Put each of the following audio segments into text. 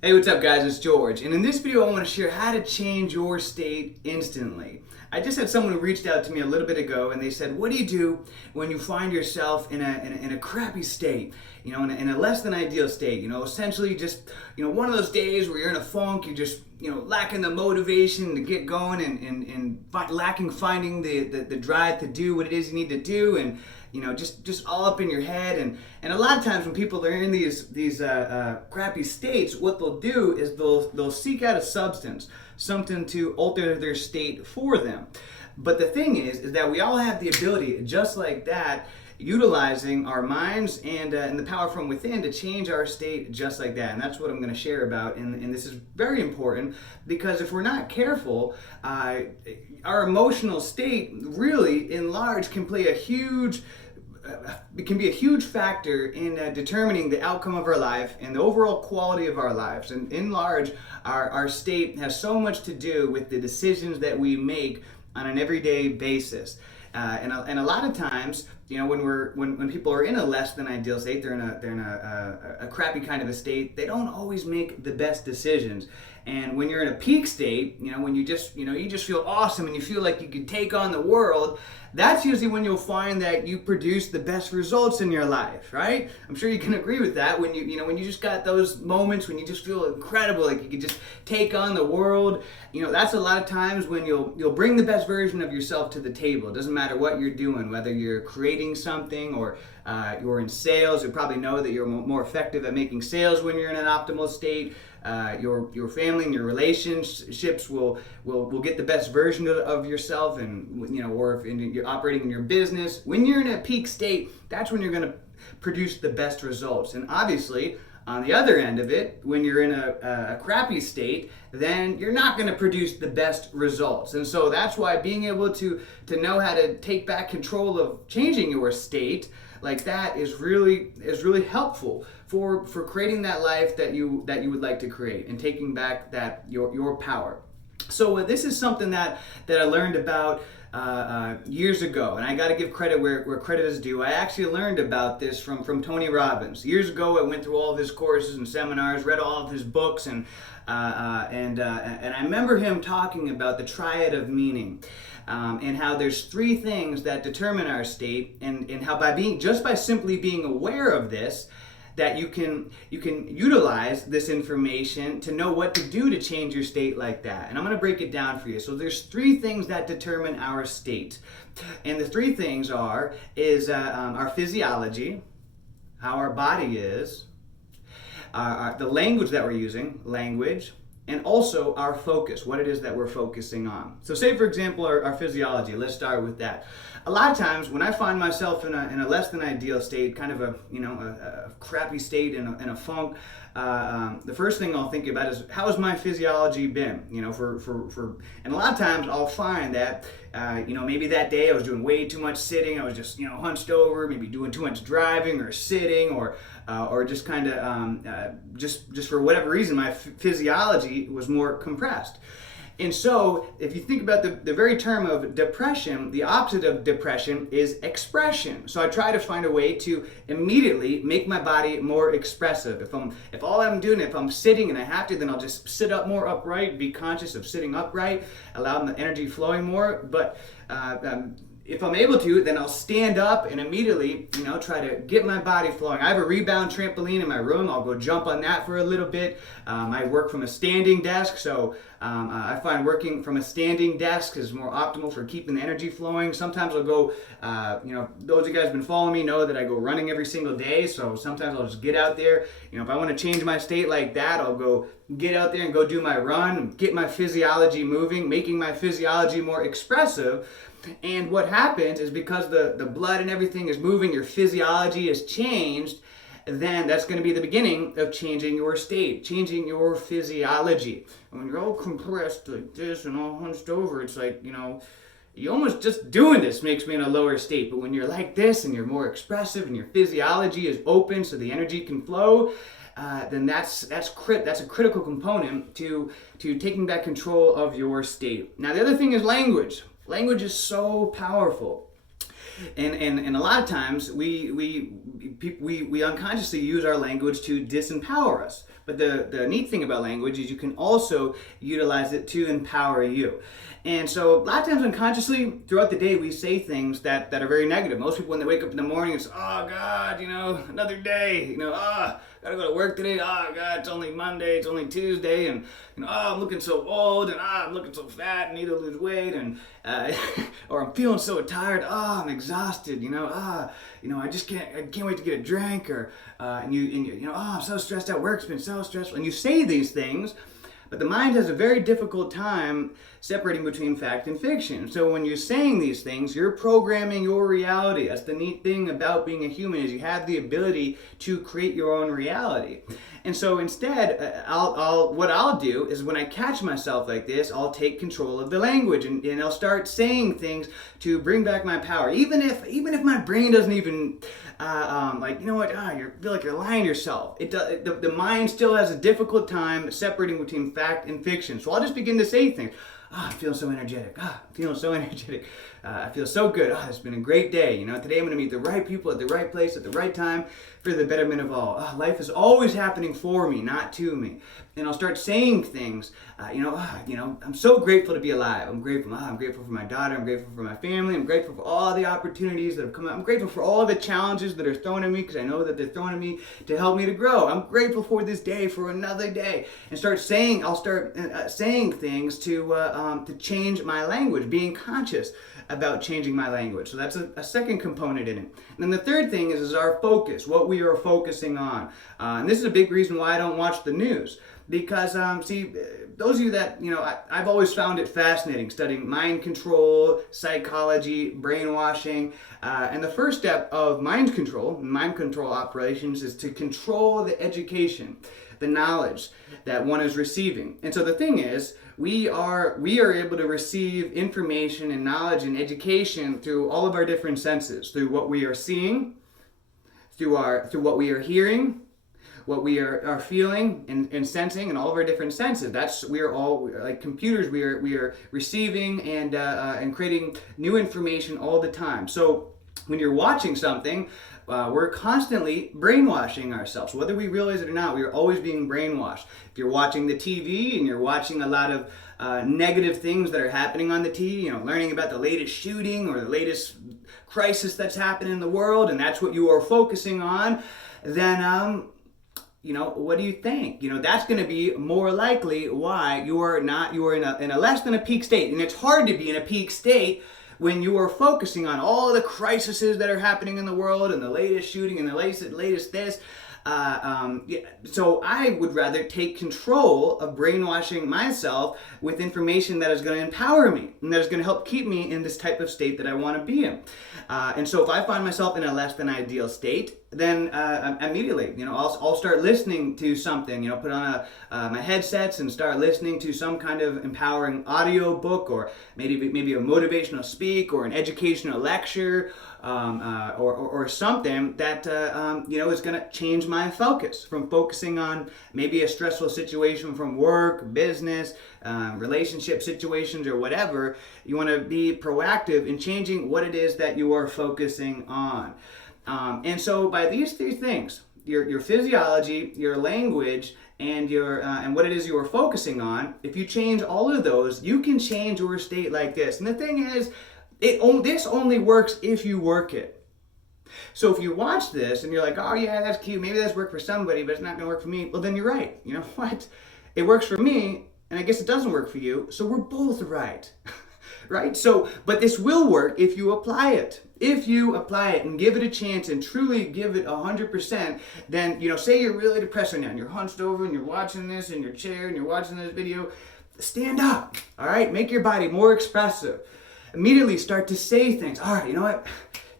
Hey, what's up, guys? It's George, and in this video I want to share how to change your state instantly. I just had someone who reached out to me a little bit ago, and they said, what do you do when you find yourself in a crappy state, in a less than ideal state, essentially just, one of those days where you're in a funk, you're just, lacking the motivation to get going and lacking finding the drive to do what it is you need to do, and just all up in your head. And a lot of times when people are in these crappy states, what they'll do is they'll seek out a substance, something to alter their state for them. But the thing is that we all have the ability, just like that, utilizing our minds and the power from within to change our state just like that. And that's what I'm going to share about. And this is very important because if we're not careful, our emotional state really, in large, can play a huge it can be a huge factor in determining the outcome of our life and the overall quality of our lives. And in large, our state has so much to do with the decisions that we make on an everyday basis. And a lot of times, when people are in a less than ideal state, they're in a crappy kind of a state. They don't always make the best decisions. And when you're in a peak state, when you just feel awesome and you feel like you can take on the world, that's usually when you'll find that you produce the best results in your life, right? I'm sure you can agree with that. When when you just got those moments when you just feel incredible, like you can just take on the world, that's a lot of times when you'll bring the best version of yourself to the table. It doesn't matter what you're doing, whether you're creating something or you're in sales. You probably know that you're more effective at making sales when you're in an optimal state. Your family and your relationships will get the best version of yourself, and or if you're operating in your business, when you're in a peak state, that's when you're going to produce the best results. And obviously, on the other end of it, when you're in a crappy state, then you're not going to produce the best results. And so that's why being able to know how to take back control of changing your state like that is really helpful for creating that life that you would like to create and taking back that your power. So this is something that I learned about years ago, and I got to give credit where credit is due. I actually learned about this from Tony Robbins. Years ago, I went through all of his courses and seminars, read all of his books, and I remember him talking about the Triad of meaning. And how there's three things that determine our state, and how by simply being aware of this, that you can utilize this information to know what to do to change your state like that. And I'm going to break it down for you. So there's three things that determine our state, and the three things are our physiology, how our body is, the language that we're using, language, and also our focus, what it is that we're focusing on. So say, for example, our physiology. Let's start with that. A lot of times when I find myself in a less than ideal state, kind of a crappy state, in a funk, the first thing I'll think about is, how has my physiology been? And a lot of times I'll find that maybe that day I was doing way too much sitting. I was just hunched over, maybe doing too much driving or sitting, or just kind of just for whatever reason, my physiology was more compressed. And so, if you think about the very term of depression, the opposite of depression is expression. So I try to find a way to immediately make my body more expressive. If all I'm doing, if I'm sitting and I have to, then I'll just sit up more upright, be conscious of sitting upright, allow the energy flowing more. But if I'm able to, then I'll stand up and immediately, try to get my body flowing. I have a rebound trampoline in my room. I'll go jump on that for a little bit. I work from a standing desk, so I find working from a standing desk is more optimal for keeping the energy flowing. Sometimes I'll go, those of you guys who've been following me know that I go running every single day, so sometimes I'll just get out there. If I want to change my state like that, I'll go get out there and go do my run, get my physiology moving, making my physiology more expressive. And what happens is, because the blood and everything is moving, your physiology is changed, then that's going to be the beginning of changing your state, changing your physiology. And when you're all compressed like this and all hunched over, it's like, you almost just doing this makes me in a lower state. But when you're like this and you're more expressive and your physiology is open so the energy can flow, then that's a critical component to taking back control of your state. Now, the other thing is language. Language is so powerful. And a lot of times we unconsciously use our language to disempower us. But the neat thing about language is you can also utilize it to empower you. And so a lot of times unconsciously throughout the day we say things that are very negative. Most people when they wake up in the morning it's, oh God, another day, gotta go to work today, oh God, it's only Monday, it's only Tuesday, and I'm looking so old, and I'm looking so fat, and need to lose weight, and or I'm feeling so tired, I'm exhausted, I just can't wait to get a drink, or I'm so stressed out, work's been so stressful, and you say these things. But the mind has a very difficult time separating between fact and fiction. So when you're saying these things, you're programming your reality. That's the neat thing about being a human, is you have the ability to create your own reality. And so instead, what I'll do is when I catch myself like this, I'll take control of the language and I'll start saying things to bring back my power. Even if my brain doesn't even you feel like you're lying to yourself. The mind still has a difficult time separating between fact and fiction. So I'll just begin to say things. I'm feeling so energetic. I'm feeling so energetic. I feel so good. It's been a great day. Today I'm going to meet the right people at the right place at the right time for the betterment of all. Life is always happening for me, not to me. And I'll start saying things. I'm so grateful to be alive. I'm grateful. I'm grateful for my daughter. I'm grateful for my family. I'm grateful for all the opportunities that have come up. I'm grateful for all the challenges that are thrown at me because I know that they're thrown at me to help me to grow. I'm grateful for this day, for another day. And I'll start saying things to change my language, being conscious about changing my language. So that's a second component in it. And then the third thing is our focus, what we are focusing on. And this is a big reason why I don't watch the news. Because, those of you that, I've always found it fascinating studying mind control, psychology, brainwashing. And the first step of mind control operations is to control the education, the knowledge that one is receiving. And so the thing is, we are able to receive information and knowledge and education through all of our different senses, through what we are seeing, through what we are hearing, what we are feeling and sensing, and all of our different senses. We are all like computers. We are receiving and creating new information all the time. So when you're watching something, we're constantly brainwashing ourselves. Whether we realize it or not, we are always being brainwashed. If you're watching the TV and you're watching a lot of negative things that are happening on the TV, learning about the latest shooting or the latest crisis that's happening in the world, and that's what you are focusing on, then what do you think? That's going to be more likely why you are in a less than a peak state. And it's hard to be in a peak state when you are focusing on all the crises that are happening in the world and the latest shooting and the latest this. So I would rather take control of brainwashing myself with information that is going to empower me and that is going to help keep me in this type of state that I want to be in. And so if I find myself in a less than ideal state, then immediately, I'll start listening to something, put on my headsets and start listening to some kind of empowering audio book, or maybe a motivational speak or an educational lecture, or something that is going to change my focus from focusing on maybe a stressful situation from work, business, relationship situations, or whatever. You want to be proactive in changing what it is that you are focusing on. And so by these three things, your physiology, your language, and and what it is you are focusing on, if you change all of those, you can change your state like this. And the thing is, this only works if you work it. So if you watch this and you're like, oh yeah, that's cute, maybe that's work for somebody, but it's not going to work for me, well then you're right. You know what? It works for me, and I guess it doesn't work for you, so we're both right. Right? So, but this will work if you apply it. If you apply it and give it a chance and truly give it 100%, then, say you're really depressed right now and you're hunched over and you're watching this in your chair and you're watching this video, stand up, all right? Make your body more expressive. Immediately start to say things. All right, you know what?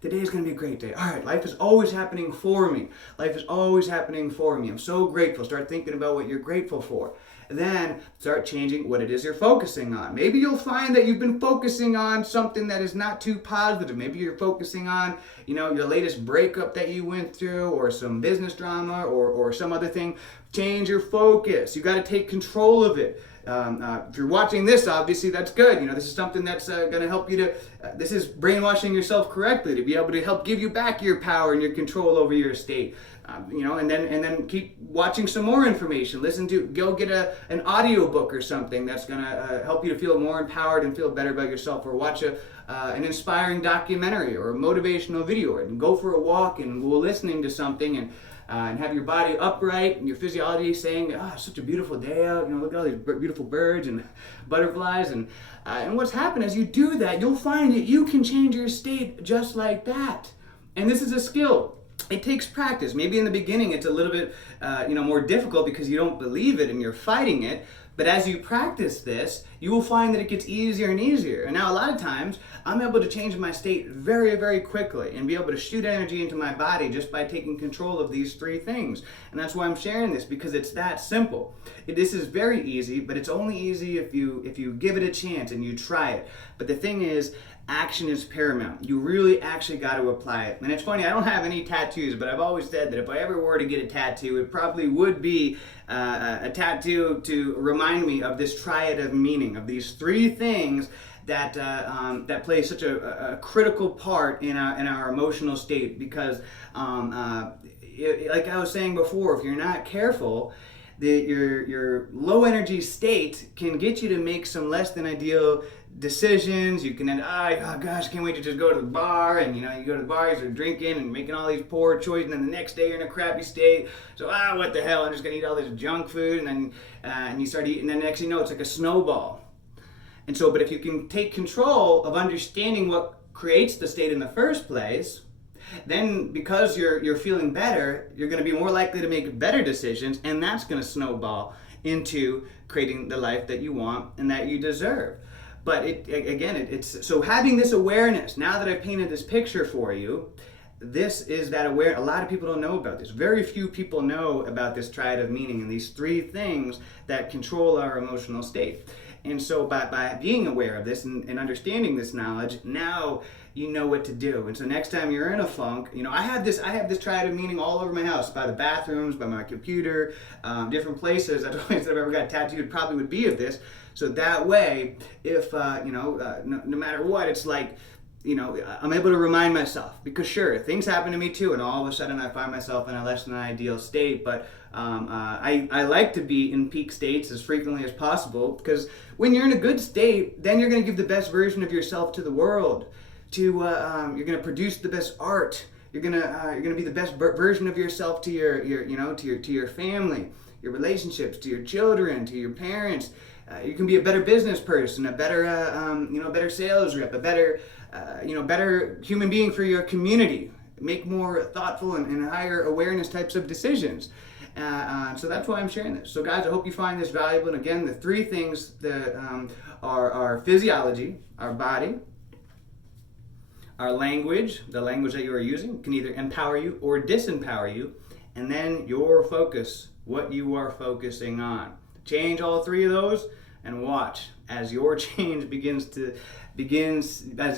Today's going to be a great day. All right, life is always happening for me. Life is always happening for me. I'm so grateful. Start thinking about what you're grateful for. Then start changing what it is you're focusing on. Maybe you'll find that you've been focusing on something that is not too positive. Maybe you're focusing on, your latest breakup that you went through, or some business drama, or some other thing. Change your focus. You got to take control of it. If you're watching this, obviously that's good. This is something that's going to help you to, this is brainwashing yourself correctly to be able to help give you back your power and your control over your state. And then keep watching some more information. Go get an audio book or something that's gonna help you to feel more empowered and feel better about yourself. Or watch an inspiring documentary or a motivational video, and go for a walk and while listening to something, and have your body upright and your physiology saying, such a beautiful day out. Look at all these beautiful birds and butterflies. And what's happened as you do that, you'll find that you can change your state just like that. And this is a skill. It takes practice. Maybe in the beginning it's a little bit more difficult because you don't believe it and you're fighting it. But as you practice this, you will find that it gets easier and easier. And now a lot of times, I'm able to change my state very, very quickly and be able to shoot energy into my body just by taking control of these 3 things. And that's why I'm sharing this, because it's that simple. This is very easy, but it's only easy if you give it a chance and you try it. But the thing is, action is paramount. You really actually got to apply it. And it's funny, I don't have any tattoos, but I've always said that if I ever were to get a tattoo, it probably would be a tattoo to remind me of this triad of meaning, of these 3 things that play such a critical part in our emotional state. Because like I was saying before, if you're not careful, your low energy state can get you to make some less than ideal decisions. You can end, oh gosh, can't wait to just go to the bar, and you go to the bar, you start drinking and making all these poor choices, and then the next day you're in a crappy state. So what the hell, I'm just gonna eat all this junk food, and then and you start eating, and then next thing you know, it's like a snowball. And so, but if you can take control of understanding what creates the state in the first place, then because you're feeling better, you're going to be more likely to make better decisions, and that's going to snowball into creating the life that you want and that you deserve. But it's so having this awareness, now that I've painted this picture for you, this is that a lot of people don't know about this. Very few people know about this triad of meaning and these 3 things that control our emotional state. And so by being aware of this and understanding this knowledge, now you know what to do. And so next time you're in a funk, I have this triad of meaning all over my house, by the bathrooms, by my computer, different places. I don't know if I've ever got tattooed, probably would be of this. So that way, if no matter what, it's like, I'm able to remind myself, because sure, things happen to me too, and all of a sudden I find myself in a less than ideal state. But I like to be in peak states as frequently as possible, because when you're in a good state, then you're going to give the best version of yourself to the world. You're going to produce the best art. You're going to be the best version of yourself to your family, your relationships, to your children, to your parents. You can be a better business person, a better better sales rep, a better better human being for your community. Make more thoughtful and higher awareness types of decisions. So that's why I'm sharing this. So guys, I hope you find this valuable. And again, the 3 things that are our physiology, our body, our language, the language that you are using can either empower you or disempower you, and then your focus, what you are focusing on. Change all 3 of those and watch as your change as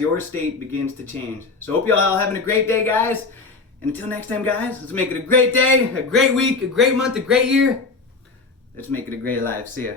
your state begins to change. So hope you all having a great day, guys. And until next time, guys, let's make it a great day, a great week, a great month, a great year. Let's make it a great life. See ya.